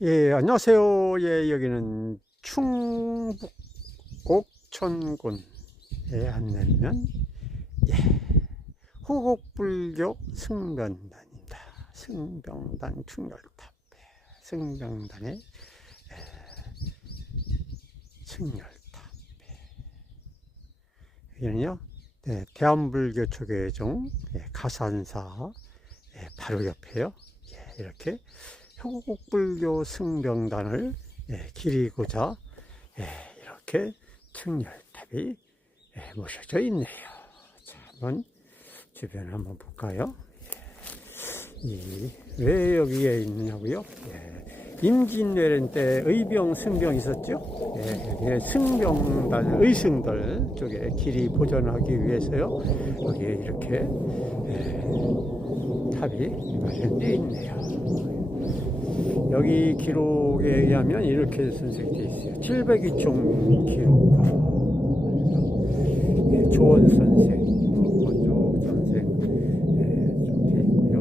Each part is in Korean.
예, 안녕하세요. 예, 여기는 충북 옥천군에 안내면 예, 후곡불교 승변단입니다. 승병단 충렬탑, 예, 승병단의 예. 예. 여기는요, 네, 대한불교 초계종 예, 가산사 예, 바로 옆에요. 예, 이렇게 효국불교 승병단을 예, 기리고자 예, 이렇게 청열탑이 예, 모셔져 있네요. 자, 한번 주변 한번 볼까요? 예, 이, 왜 여기에 있느냐고요? 예, 임진왜란 때 의병, 승병 있었죠? 예, 승병단, 의승들 쪽에 길이 보존하기 위해서요. 여기에 이렇게 예, 탑이 마련되어 있네요. 여기 기록에 의하면 이렇게 선색되어 있어요. 702종 기록. 예, 조원 선생, 권조 선생, 예, 좀 되어 있고요.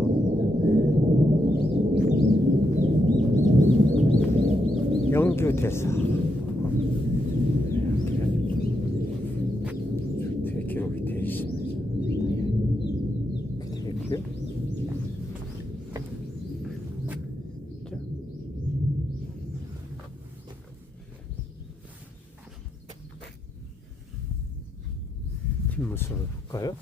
영규 대사. 이렇게 기록이 되어 있습니다. 되어 있고요. 자. 뒷모습을 볼까요?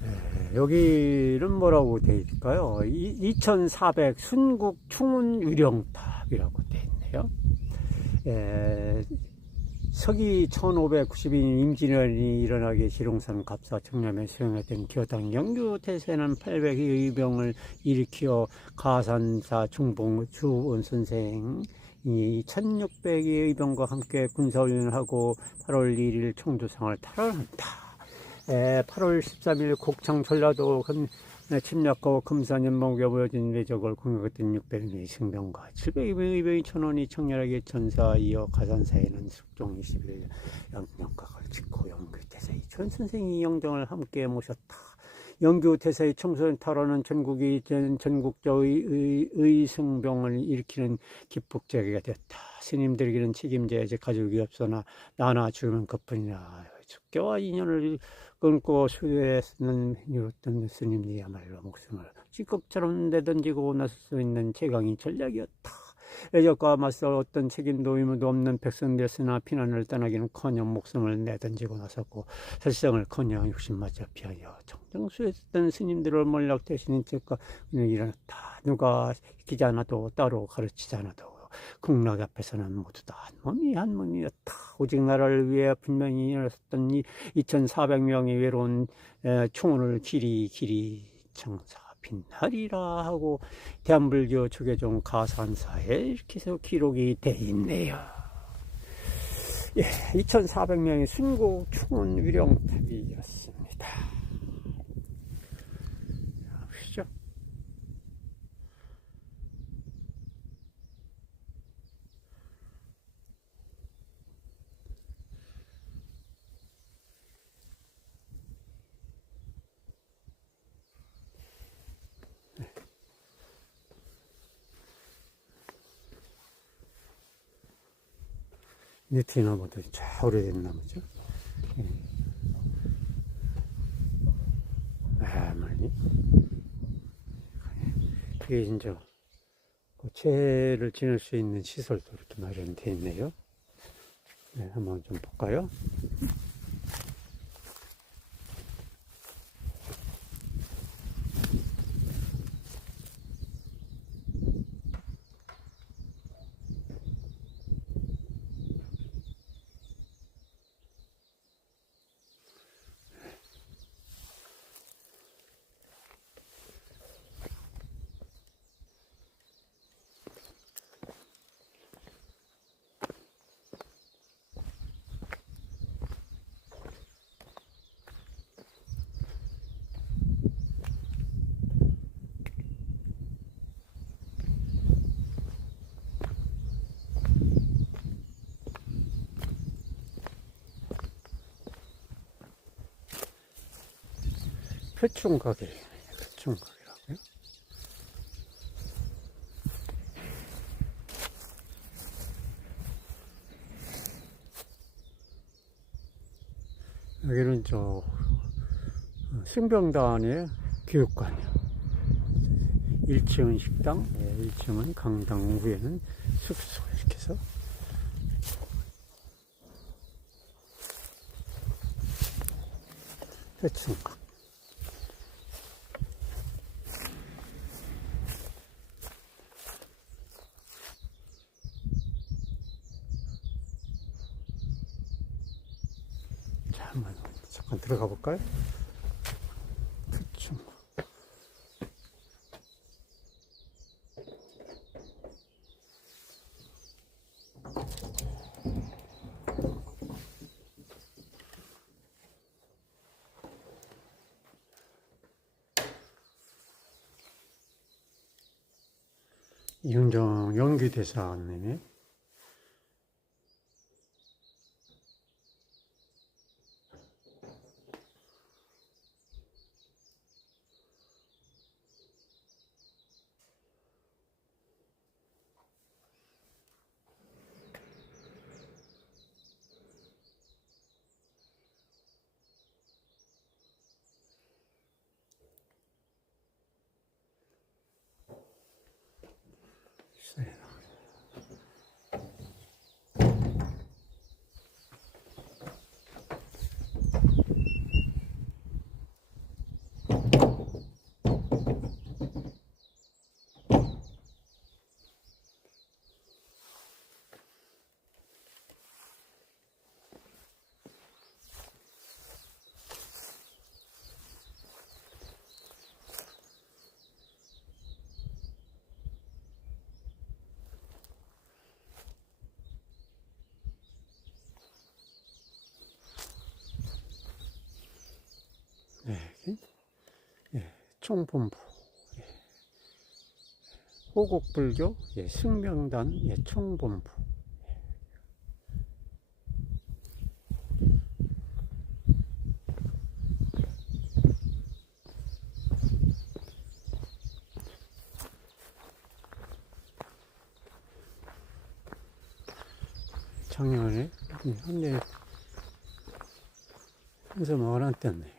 네, 여기는 뭐라고 되어 있을까요? 2400 순국 충운 유령탑이라고 되어 있네요. 에, 서기 1592년 임진왜란이 일어나게 지룡산 갑사 청남에 수행했던 기어당 영규 태세는 800의 의병을 일으켜 가산사 중봉 주원 선생 이 1600의 의병과 함께 군사훈련을 하고 8월 1일 청주상을 탈환한다. 에, 8월 13일 곡창 전라도 침략하고 금산연목에 모여진 외적을 공격했던 600명의 승병과 700의 의병이 천원이 청렬하게 전사 이어 가산사에는 숙종 21일 양명각을 짓고 영규태사의 전선생이 영정을 함께 모셨다. 영규태사의 청소년 탈환은 전국이 전, 전국적의 의, 의승병을 일으키는 기폭제기가 됐다. 스님들에게는 책임져야 지 가족이 없으나 나나 죽으면 그뿐이라. 축교와 인연을 끊고 쓰는 이었던 스님이야말로 목숨을 찌꺽처럼 내던지고 나설 수 있는 최강의 전략이었다. 애적과 맞서 어떤 책임도 의무도 없는 백성들였으나 피난을 떠나기는 커녕 목숨을 내던지고 나섰고 살성을 커녕 욕심마저 피하여 정정수에 있던 스님들을 몰락 대신인 책과 일어났다. 누가 시키지 않아도 따로 가르치지 않아도 극락 앞에서는 모두 다 한 몸이 한 몸이었다. 오직 나라를 위해 분명히 일어섰던 이 2,400명의 외로운 총원을 길이 길이 청사 빛나리라 하고 대한불교 초계종 가산사에 이렇게 해서 기록이 돼 있네요. 예, 2,400명의 순고 충원 위령 탑이었습니다. 보시죠. 니트 나무도 쫙 오래된 나무죠. 아, 많이. 이게 이제 그 채를 지낼 수 있는 시설도 이렇게 마련되어 있네요. 네, 한번 좀 볼까요? 표충각이, 표충각이라고요. 여기는 저, 어, 승병단의 교육관이요. 1층은 식당, 1층은 강당, 위에는 숙소, 이렇게 해서. 표충각. 자, 한번 잠깐 들어가 볼까요? 그쵸. 이은정 연기대사님이 네, 여기, 예, 총본부, 예, 호곡불교, 예, 승명단, 예, 총본부. 작년에 예, 한대 한서 먹어놨 떴네요.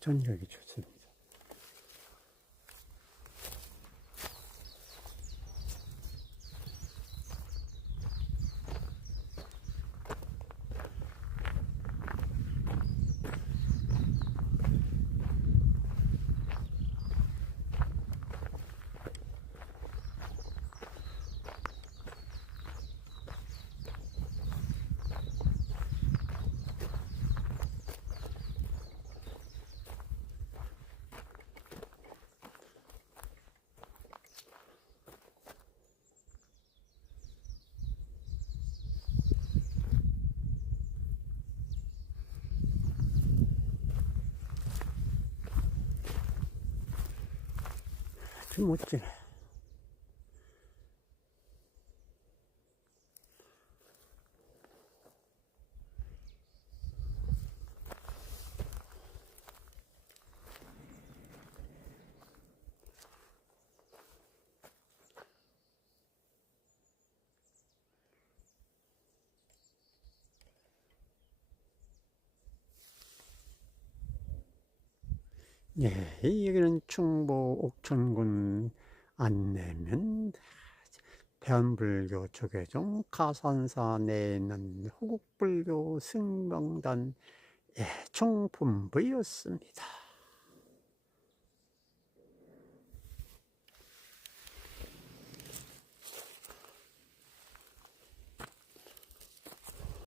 전력이 좋습니다. 멋지네. 예, 여기는 충북 옥천군 안내면 대한불교 조계종 가산사 내에 있는 호국불교 승명단 예, 총본부였습니다.